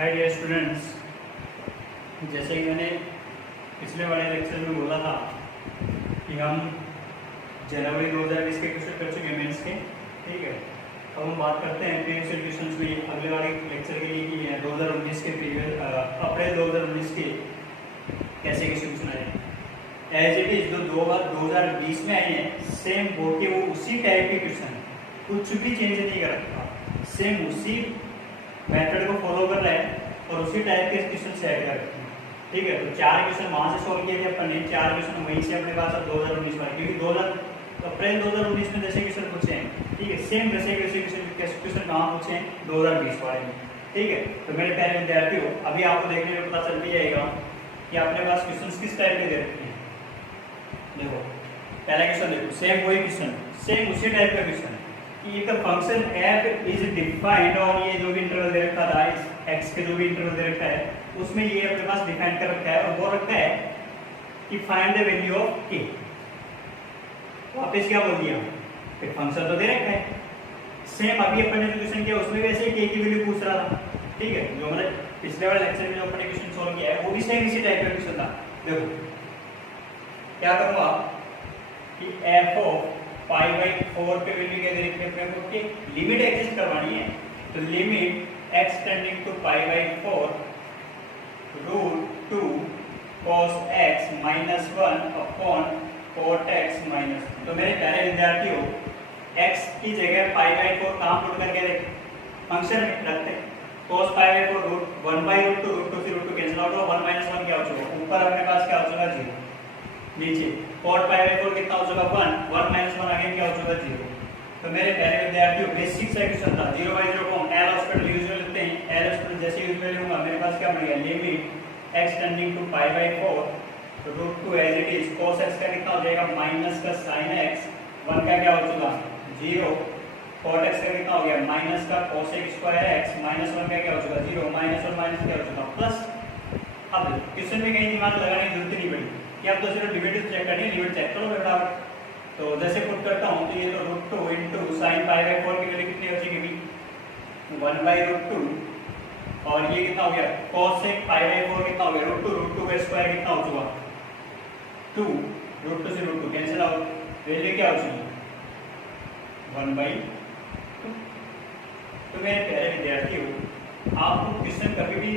Hi dear students, जैसे कि मैंने पिछले वाले लेक्चर में बोला था कि हम जनवरी 2020 के क्वेश्चन कर चुके हैं मेंस के। ठीक है, अब हम बात करते हैं प्रीवियस क्वेश्चंस में अगले वाले लेक्चर के लिए कि 2019 के प्रीवियस अप्रैल 2019 के कैसे क्वेश्चन सुनाए। एज इट इज जो 2020 में आए हैं सेम बोर्ड के वो उसी टाइप के क्वेश्चन, कुछ भी चेंज नहीं कर रखा, सेम उसी मेथड को फॉलो कर रहे हैं और उसी टाइप के क्वेश्चन से ऐड कर रखे हैं। ठीक है, तो 4 क्वेश्चन वहां से सॉल्व किए थे अपन ने, 4 क्वेश्चन वहीं से अपने पास 2019 वाले, क्योंकि अप्रैल 2019 में जैसे क्वेश्चन पूछे हैं, ठीक है, सेम वैसे क्वेश्चन कहाँ पूछे हैं 2020 वाले में। ठीक है, तो मेरे प्यारे विद्यार्थियों, अभी आपको देखने में पता चल भी जाएगा कि अपने पास क्वेश्चन किस टाइप के दे रखे हैं। देखो पहला क्वेश्चन देखो, सेम वही क्वेश्चन, सेम उसी टाइप का क्वेश्चन कि एक फंक्शन f इज डिफाइंड, और ये जो भी इंटरवल दे रखा था इस x के जो भी इंटरवल दे रखा है उसमें ये अपने पास डिफाइन कर रखा है और वो रखा है कि find the value of k। वापस क्या बोल दिया, फिर फंक्शन तो दे रखा है, सेम अभी अपन ने क्वेश्चन किया उसमें भी ऐसे k की वैल्यू पूछ रहा था। ठीक है, जो हमने पिछले वाले लेक्चर में जो अपन ने क्वेश्चन सॉल्व किया है वो भी सेम इसी टाइप का क्वेश्चन था। देखो क्या करूंगा कि f ऑफ पाई बाई 4 के वैल्यू क्या दे रखी है अपने को, कि लिमिट एग्जिस्ट करवानी है, तो limit x tending to pi by 4 root 2 cos x minus 1 upon cot x minus. तो मेरे प्यारे विद्यार्थियों, x की जगह पाई बाई 4 कहाँ पुट करके देख फंक्शन में रखते हैं, cos pi by 4 root 1 by root 2, root 2 से रूट 2 कैंसिल आउट होगा, 1 माइनस 1 क्या हो जाएगा, ऊपर अपने पास क्या हो जाएगा 0, नीचे cot पाई बाई 4 कितना हो जाएगा 1, 1 माइनस 1 अगेन क्या हो जाएगा 0। तो मेरे प्यारे विद्यार्थियों, बेसिक सा क्वेश्चन था, 0 बाई 0 को एल हॉस्पिटल यूजुअल लेते हैं, एल हॉस्पिटल जैसे यूजुअल लूंगा मेरे पास क्या बन गया, limit x tending to pi by 4 root 2 as it is cos x का कितना हो जाएगा माइनस का sin x, 1 का क्या हो जाएगा 0, cot x का कितना हो गया माइनस का cos x square x, minus 1 का क्या हो जाएगा 0, माइनस और माइनस क्या हो जाएगा प्लस। अब क्वेश्चन में कहीं दिमाग लगाने की जरूरत नहीं पड़ी कि अब तो सिर्फ लिमिट चेक करनी है, लिमिट चेक करो बेटा। तो जैसे पुट करता हूं तो ये तो root 2 into sin pi by 4 की वैल्यू कितनी हो जाएगी 1 बाई रूट 2, और ये कितना हो गया cos पाई बाई 4 कितना हो गया रूट 2 का स्क्वायर कितना हो चुका 2, रूट 2 से रूट 2 कैंसिल आउट, वैल्यू क्या हो चुकी 1 बाई 2। तो मेरे प्यारे विद्यार्थियों, आपको क्वेश्चन कभी भी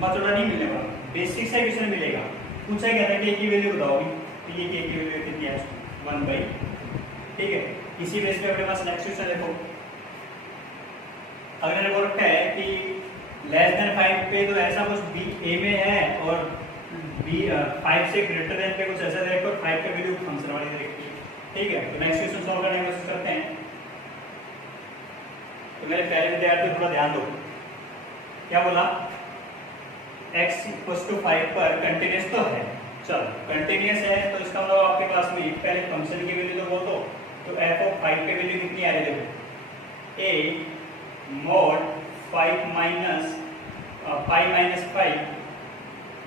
मचौड़ा नहीं मिलने वाला, बेसिक सा क्वेश्चन मिलेगा। पूछा क्या था कि की वैल्यू बताओ, तो ये की वैल्यू कितनी है 1 बाई। ठीक है, इसी बेस पे अपने पास नेक्स्ट क्वेश्चन देखो, अगर वो रखा है कि लेस देन 5 पे तो ऐसा कुछ b a में है और b 5 से ग्रेटर देन पे कुछ ऐसा दे रखा है, 5 का वैल्यू फंक्शन वाली दे रखी है। ठीक है, तो नेक्स्ट क्वेश्चन सॉल्व करने की कोशिश करते हैं। तो मेरे प्यारे विद्यार्थी थोड़ा ध्यान दो, क्या बोला x इक्वल्स टू 5 पर कंटीन्यूअस तो है, चलो कंटीन्यूअस है तो इसका मतलब आपके पास में पहले फंक्शन की वैल्यू तो बोल दो, तो f ऑफ 5 की वैल्यू कितनी आ रही है देखो, a mod 5 माइनस 5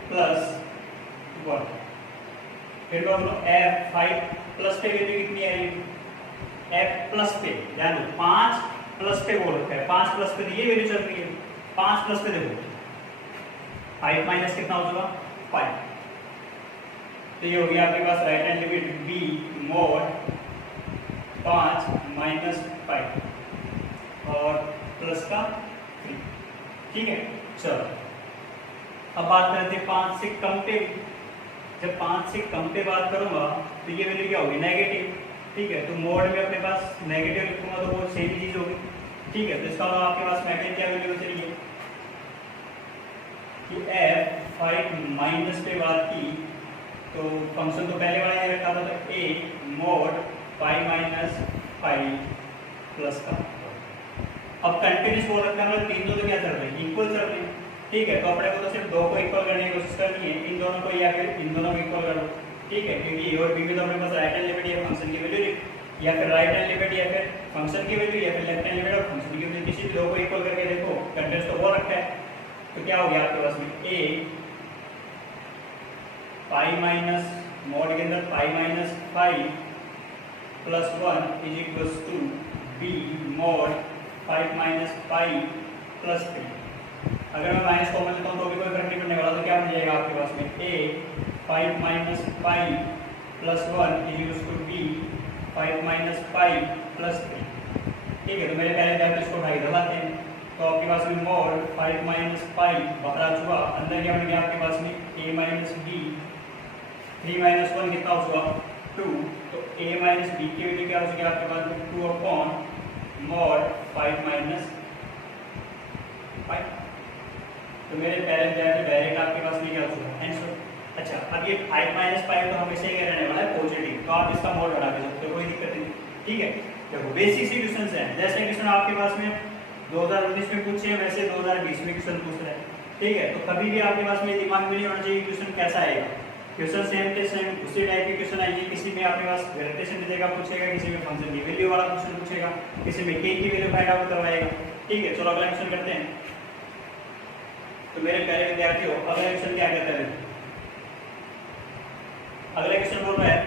प्लस 1, फिर बोलो f 5 प्लस पे वैल्यू कितनी आ रही है, f प्लस पे ध्यान दो 5 प्लस पे बोल रखा है, 5 प्लस पे ये वैल्यू चल रही है, 5 प्लस पे देखो 5 माइनस कितना हो जाएगा 5, तो ये हो गया आपके पास right hand limit b mod 5 minus 5 और प्लस का 3। ठीक है, चलो अब बात करते हैं 5 से कम पे। जब 5 से कम पे बात करूंगा तो ये वैल्यू क्या होगी नेगेटिव। ठीक है, तो मोड में अपने पास नेगेटिव लिखूंगा तो वो सेम चीज होगी। ठीक है, तो इसका मतलब आपके पास मैंने क्या वैल्यू चलिए कि f 5 माइनस पे बात की तो फंक्शन तो पहले वाला ही रखा था, तो a mod 5 माइनस 5 प्लस का। अब कंटीन्यूअस बोल रखा है, तीनों तो क्या चल रहे हैं इक्वल चल रहे हैं। ठीक है, तो अपने को तो सिर्फ 2 को इक्वल करने की कोशिश करनी है, इन दोनों को या फिर इन दोनों को इक्वल करो। ठीक है, क्योंकि a और b में तो अपने पास राइट हैंड लिमिट या फंक्शन की वैल्यू या फिर राइट हैंड लिमिट या फिर फंक्शन की वैल्यू या फिर लेफ्ट हैंड लिमिट और फंक्शन की वैल्यू, किसी भी 2 को इक्वल करके देखो, कंटीन्यूअस तो वो रखा है, तो क्या हो गया आपके पास में a पाई माइनस मॉड के अंदर pi minus 5 plus 1 is equals to b mod 5 minus 5 plus 3। अगर मैं माइनस कॉमन लेता हूँ तो भी कोई फर्क नहीं पड़ने वाला, तो क्या बन जाएगा आपके पास में a 5 minus pi plus 1 is use to b 5 minus pi plus 3। ठीक है, तो मेरे पहले क्या इसको भाई दबाते हैं, तो आपके पास में मोड 5 माइनस पाई बकरा चुका, अंदर क्या बन गया आपके पास में a माइनस b 3 माइनस 1 कितना हो चुका 2, तो a माइनस b की वैल्यू क्या हो चुकी आपके पास में 2 अपॉन मोड 5 माइनस पाई। तो मेरे पहले क्या है डायरेक्ट आपके पास में क्या हो चुका आंसर। अच्छा, अब ये 5 माइनस पाई तो हमेशा ही रहने वाला है पॉजिटिव, तो आप इसका मोड बढ़ा के सकते हो, कोई दिक्कत नहीं। ठीक है, देखो बेसिक सी क्वेश्चन है, जैसे क्वेश्चन आपके पास में 2019 में पूछे वैसे 2020 में क्वेश्चन पूछ रहे हैं। ठीक है, तो कभी भी आपके पास में दिमाग में नहीं होना चाहिए क्वेश्चन कैसा आएगा, क्वेश्चन सेम के सेम उसी टाइप के क्वेश्चन आएंगे। किसी में आपके पास ग्रेविटेशन देगा पूछेगा, किसी में फंक्शन की वैल्यू वाला क्वेश्चन पूछेगा, किसी में k की वैल्यू फाइंड आउट करवाएगा। ठीक है, चलो अगला क्वेश्चन करते हैं। तो मेरे प्यारे विद्यार्थियों, अगला क्वेश्चन क्या कहता है, अगला क्वेश्चन बोल रहा है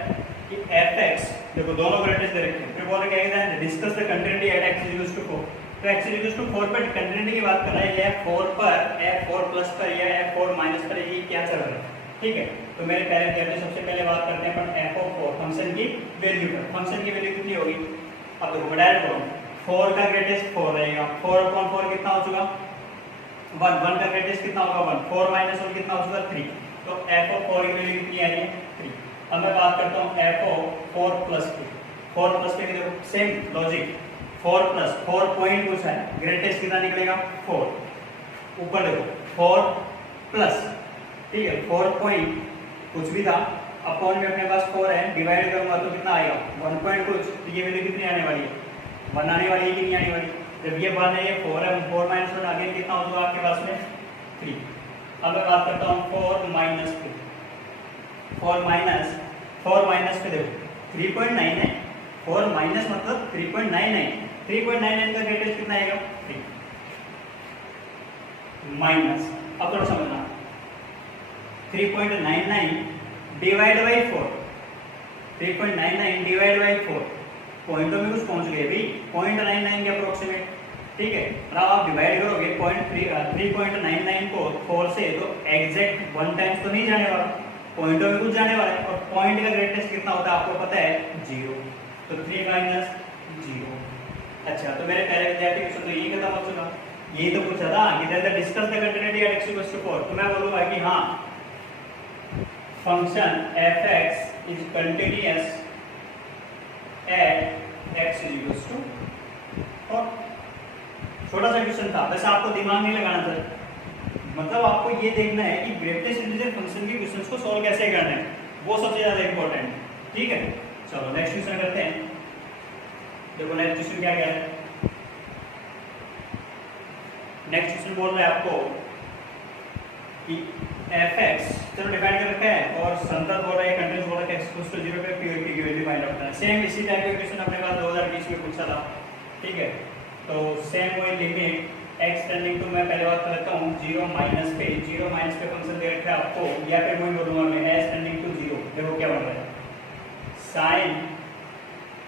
कि fx, देखो दोनों ग्रेविटेशन दे रखे हैं, फिर बोल रहा है क्या है discuss the continuity at x equals to 4। तो x इक्वल्स टू 4 पर कंटिन्यूटी की बात कर रहा है, यह 4 पर f4 प्लस पर या f4 माइनस पर ये क्या चल रहा है। ठीक है, तो मेरे पहले विद्यार्थी सबसे पहले बात करते हैं अपन f4 फंक्शन की वैल्यू पर। फंक्शन की वैल्यू कितनी होगी, अब देखो डायरेक्ट करो, 4 का ग्रेटेस्ट 4 रहेगा, 4 अपॉन 4 कितना हो चुका 1, 1 का ग्रेटेस्ट कितना होगा 1, 4 माइनस 1 कितना हो चुका 3, तो f4 की वैल्यू कितनी आ रही है 3। अब मैं बात करता हूँ f4 प्लस 2, 4 प्लस 2 देखो सेम लॉजिक, 4 प्लस 4 पॉइंट कुछ है, ग्रेटेस्ट कितना निकलेगा 4, ऊपर देखो 4 प्लस, ठीक है 4 पॉइंट कुछ भी था, अपॉन में अपने पास 4 है, डिवाइड करूंगा तो कितना आएगा 1 पॉइंट कुछ, तो ये वैल्यू कितनी आने वाली है 1 आने वाली है कि नहीं आने वाली। जब ये 1 है ये 4 है, 4 माइनस 1 अगेन कितना हो जाएगा आपके पास में 3। अब मैं बात करता हूँ 4 माइनस 2, 4 माइनस पे देखो 3.9 है, 4 माइनस मतलब 3.99, 3.99 का ग्रेटेस्ट कितना आएगा 3 माइनस, अब थोड़ा समझना 3.99 डिवाइड बाई 4, 3.99 डिवाइड बाई 4, पॉइंटों में कुछ पहुंच गए भाई 0.99 के अप्रोक्सीमेट। ठीक है, अब आप डिवाइड करोगे 3.99 को 4 से, तो एग्जैक्ट 1 टाइम्स तो नहीं जाने वाला, पॉइंटों में कुछ जाने वाला है, और पॉइंट का ग्रेटेस्ट कितना होता है आपको पता है 0, तो 3 माइनस 0। अच्छा, तो मेरे पहले विद्यार्थी क्वेश्चन तो ये खत्म हो चुका, ये तो पूछा था कि discuss the continuity at x equals to 4, तो मैं बोलूंगा कि हाँ function fx is continuous at x equals to 4। छोटा सा क्वेश्चन था, वैसे आपको दिमाग नहीं लगाना सर, मतलब आपको ये देखना है कि ग्रेविटेशन इंटीजर फंक्शन के क्वेश्चंस को सॉल्व कैसे करना है, वो सबसे ज्यादा इंपॉर्टेंट है। ठीक है, चलो नेक्स्ट क्वेश्चन करते हैं। देखो नेक्स्ट क्वेश्चन क्या क्या है, नेक्स्ट क्वेश्चन बोल रहा है आपको कि fx चलो डिफाइन कर रखा है, और संतत बोल रहा है कंटिन्यूअस बोल रहा है x इक्वल्स टू 0 पे p की वैल्यू फाइंड आउट करना है। सेम इसी टाइप का क्वेश्चन अपने पास 2020 में पूछा था। ठीक है, तो सेम वही लिमिट x टेंडिंग टू, मैं पहले बात करता हूँ 0 माइनस पे, 0 माइनस पे फंक्शन दे रखा है आपको, या फिर वही बोलूंगा मैं s टेंडिंग टू 0। देखो क्या बन रहा है sin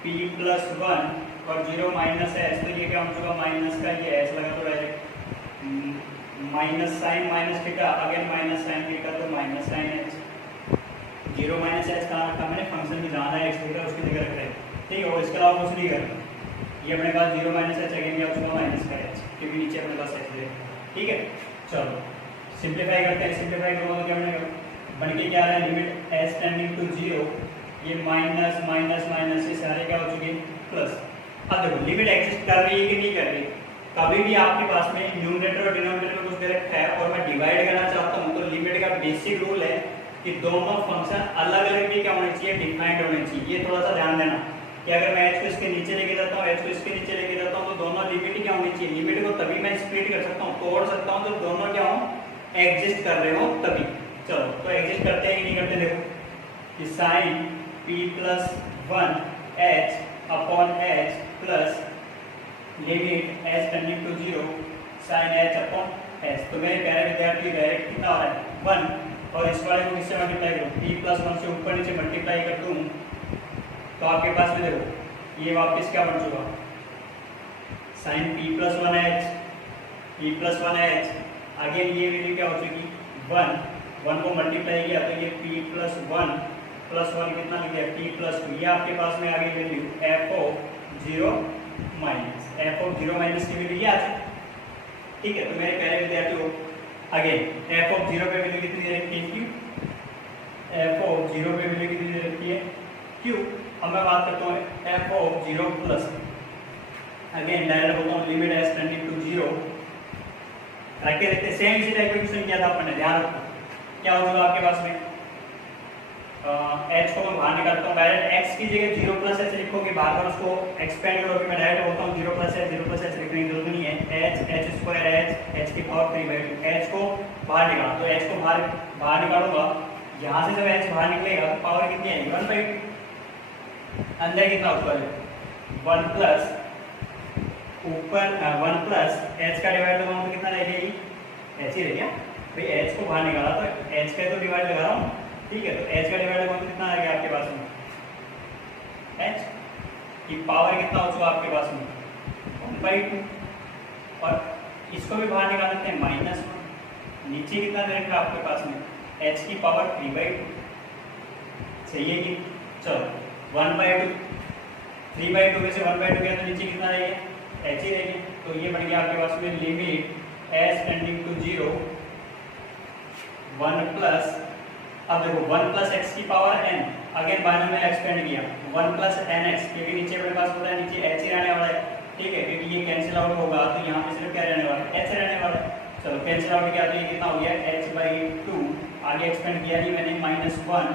p प्लस 1 और 0 माइनस s, तो ये क्या हो चुका माइनस का ये s लगा तो direct minus sine minus theta, again minus sine theta, तो minus sine h। 0 minus s कहाँ रखा मैंने, फंक्शन की जहाँ है x थीटा उसकी जगह रख रहे हैं। ठीक है, और इसके अलावा कुछ नहीं करना, ये अपने पास 0 माइनस h अगेन क्या हो चुका माइनस का h, क्योंकि नीचे अपने पास x है। ठीक है, चलो सिंप्लीफाई करते हैं, सिंप्लीफाई करूँगा तो क्या बनेगा, बन के क्या आ रहा है लिमिट s टेंडिंग टू 0, ये माइनस माइनस माइनस ये सारे क्या हो चुके प्लस। अब देखो लिमिट एग्जिस्ट कर रही है कि नहीं कर रही, कभी भी आपके पास में न्यूमरेटर और डिनोमिनेटर में कुछ दे रखा है और मैं डिवाइड करना चाहता हूँ, तो लिमिट का बेसिक रूल है कि दोनों फंक्शन अलग अलग भी क्या होने चाहिए डिफाइंड होने चाहिए। ये थोड़ा सा ध्यान देना कि अगर मैं h को इसके नीचे लेके जाता हूँ, h को इसके नीचे लेके जाता हूँ, तो दोनों लिमिट क्या होनी चाहिए, लिमिट को तभी मैं स्प्लिट कर सकता हूँ, तोड़ सकता हूँ, तो दोनों क्या हो एग्जिस्ट कर रहे हो तभी। चलो तो एग्जिस्ट करते हैं कि नहीं करते, देखो कि sine p plus 1 h upon h plus limit h tending to 0 sin h upon h। तो मेरे प्यारे विद्यार्थी डायरेक्ट कितना हो रहा है 1, और इस वाले को किससे मल्टीप्लाई करूँ, p प्लस 1 से ऊपर नीचे मल्टीप्लाई कर दूँ, तो आपके पास में देखो ये वापस क्या बन चुका sin p plus 1 h, p plus 1 h again ये वैल्यू क्या हो चुकी 1 को मल्टीप्लाई किया तो ये p प्लस 1 कितना लिख दिया p प्लस 2। ये आपके पास में आ गई वैल्यू f ऑफ 0 माइनस की वैल्यू ये आ चुकी। ठीक है, तो मेरे प्यारे विद्यार्थियों अगेन f ऑफ 0 पे वैल्यू कितनी दे रखी है q, f ऑफ 0 पे वैल्यू कितनी दे रखी है q। अब मैं बात करता हूँ f of 0 plus, again direct बोलता हूँ लिमिट s टेंडिंग टू 0 रखे रहते। सेम इसी टाइप का क्वेश्चन किया था अपन ने, ध्यान रखो क्या हो जाएगा आपके पास में h को मैं बाहर निकालता हूँ, डायरेक्ट x की जगह 0 प्लस h लिखोगे, बार बार उसको एक्सपेंड करोगे। मैं डायरेक्ट बोलता हूँ 0 प्लस h लिखने की जरूरत नहीं है। h स्क्वायर h की पावर 3/2 h को बाहर निकालो, तो h को बाहर निकालूंगा, यहाँ से जब h बाहर निकलेगा तो पावर कितनी आएगी 1/2। अंदर कितना होगा 1 प्लस ऊपर 1 प्लस h का डिवाइड लगाऊं तो कितना रह जाएगी h ही रह गया भाई। h को बाहर निकाला तो h का तो डिवाइड लगा रहा हूँ, ठीक है। तो h का डिवाइड लगाऊं तो कितना आ गया आपके पास में h की पावर कितना हो चुका आपके पास में 1/2, और इसको भी बाहर निकाल सकते हैं -1। नीचे कितना दे रखा आपके पास में h की पावर 3/2, सही है कि चलो 1/2 3/2 में से 1/2 गया तो नीचे कितना रहेगा h ही रहेगी। तो ये बन गया आपके पास में limit s tending to 0 1 plus, अब देखो 1 प्लस x की power n, again binomial expand किया 1 प्लस nx, क्योंकि नीचे मेरे पास होता है नीचे h ही रहने वाला है, ठीक है, क्योंकि ये कैंसिल आउट होगा तो यहाँ पे सिर्फ क्या रहने वाला है h रहने वाला है। चलो कैंसिल आउट किया तो ये कितना हो गया h/2, आगे एक्सपेंड किया नहीं मैंने -1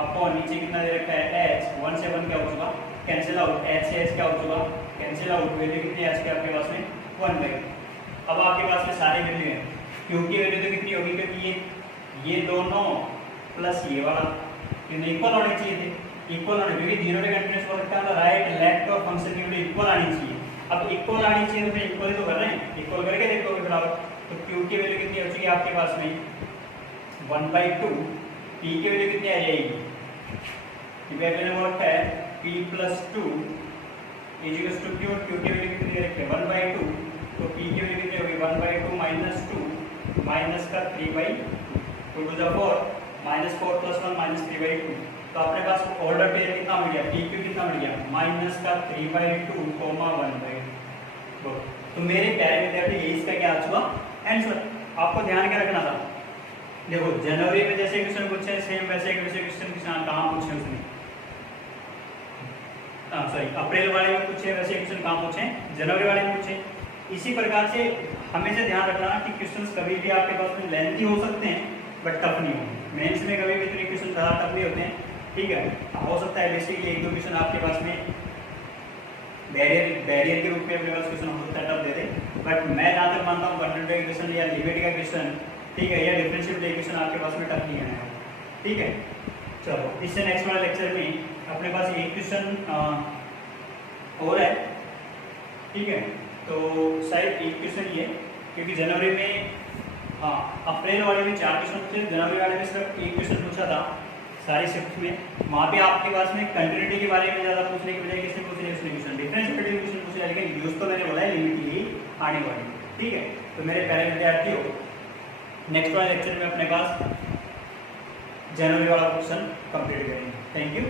अपॉन नीचे कितना दे रखा है h, 1 से 1 क्या हो चुका कैंसिल आउट, h से h क्या हो चुका कैंसिल आउट, वैल्यू कितनी h के आपके पास में 1/2। अब आपके पास में सारी वैल्यू है, क्योंकि वैल्यू तो कितनी होगी क्योंकि ये दोनों प्लस ये वाला इक्वल होने चाहिए थे, इक्वल होने, क्योंकि 0 पे कंटीन्यूअस हो सकता है, राइट लेफ्ट और फंक्शन की वैल्यू इक्वल आनी चाहिए। अब इक्वल आनी चाहिए तो फिर इक्वल ही तो कर रहे हैं, इक्वल करके देखोगे बराबर। तो q की वैल्यू कितनी हो चुकी है आपके पास में 1/2, p की वैल्यू कितनी आ जाएगी, मैंने वो रखा है p plus 2 equals to q, q की वैल्यू कितनी रखी है 1/2, तो p की वैल्यू कितनी होगी 1/2 माइनस 2 माइनस का 3/2 टू द 4 -4 + 1 -3/2। तो अपने पास ऑर्डर पे कितना मिल गया pq कितना मिल गया माइनस का 3/2 1/2। तो मेरे प्यारे विद्यार्थी ये इसका क्या आ चुका आंसर। आपको ध्यान क्या रखना था, देखो जनवरी में जैसे क्वेश्चन पूछे सेम वैसे क्वेश्चन कहाँ पूछे उसने, सॉरी अप्रैल वाले में पूछे वैसे क्वेश्चन कहाँ पूछे जनवरी वाले में पूछे। इसी प्रकार से हमेशा ध्यान रखना कि क्वेश्चंस कभी भी आपके पास में लेंथी हो सकते हैं बट टफ नहीं होंगे। मेंस में कभी भी इतने क्वेश्चन ज़्यादा टफ नहीं होते हैं, ठीक है। हो सकता है बेसिकली 1-2 क्वेश्चन आपके पास में बैरियर के रूप में अपने पास क्वेश्चन हो सकता है टफ दे दे, बट मैं जहाँ तक मानता हूँ कंटिन्यूटी का क्वेश्चन या लिमिट का क्वेश्चन, ठीक है, या डिफरेंशियल क्वेश्चन आपके पास में टफ नहीं आना है, ठीक है। चलो इससे नेक्स्ट वाले लेक्चर में अपने पास एक क्वेश्चन और है, ठीक है। तो शायद एक क्वेश्चन ये, क्योंकि जनवरी में अप्रैल वाले में 4 क्वेश्चन पूछे, जनवरी वाले में सिर्फ एक क्वेश्चन पूछा था सारी शिफ्ट में। वहाँ पे आपके पास में कंटिन्यूटी के बारे में ज़्यादा पूछने की बजाय किसने पूछे उसने क्वेश्चन डिफरेंशिएटिव क्वेश्चन पूछे, लेकिन यूज तो मैंने बोला है लिमिट ही आने वाली, ठीक है। तो मेरे प्यारे विद्यार्थियों नेक्स्ट वाले लेक्चर में अपने पास जनवरी वाला क्वेश्चन कंप्लीट करेंगे। Thank you.